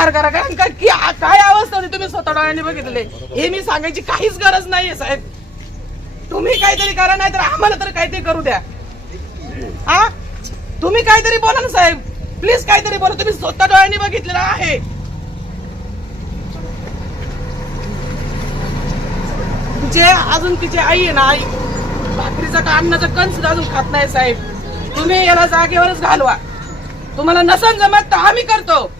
बाहेर करा कारण का की आ- काय अवस्था होती? तुम्ही स्वतः डोळ्यांनी बघितले. हे मी सांगायची काहीच गरज नाहीये साहेब. तुम्ही काहीतरी करा नाही तर आम्हाला तर काहीतरी करू द्या. हा तुम्ही काहीतरी बोला ना साहेब. प्लीज काहीतरी बोला. तुम्ही स्वतः डोळ्यांनी बघितलेलं आहे. तिचे अजून तिची आई आहे ना आई. भाकरीचा का अन्नाचा कण सुद्धा अजून खात नाही साहेब. तुम्ही याला जागेवरच घालवा. तुम्हाला नसन जमत तर आम्ही करतो.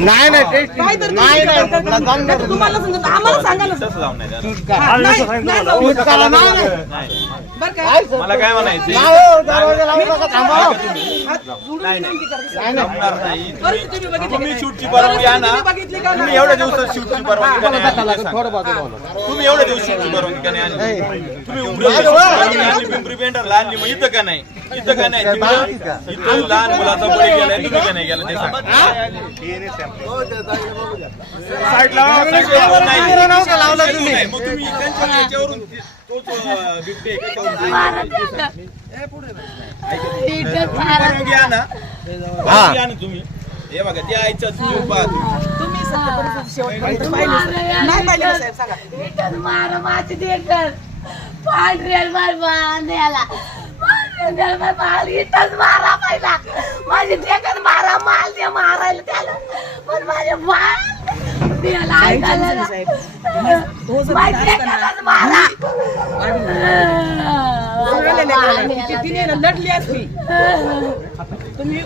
नाही नाही तुम्ही तुम्हाला समजत आम्हाला? मला काय म्हणायचं? शूटची परवानगी बरं, आणा. तुम्ही बघितली का? तुम्ही एवढ्या दिवसात शूटची परवानगी का नाही. तुम्ही एवढ्या दिवस शूटची परवानगी का नाही तुम्ही पिंपरी पेंटरला आणली मग इथं का नाही? इथं का नाही? तिकडं- इथं लहान मुलाचा बळी गेलाय तुम्ही का नाही गेला ते सांगा साईडला साईडला नाही. मग तुम्ही याच्यावरून तोच बिबटे तुम्ही हे. बघा त्या आईचा जीव पहा तुम्ही. मार माझी मार बांधायला मार इथंच मारा पहिला. माझी देखर मारा माल दे मारायला त्याला. पण माझे बाळ द्यायला ऐकायला. हो, माझी मारा. तिने लढली असती. तुम्ही हे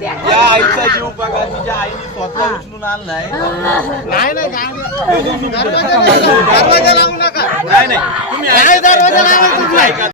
त्या आईचा जीव बघा. तिच्या आईने स्वतः उचलून आणलाय. नाही नाही लावू नका. नाही नाही तुम्ही ऐका.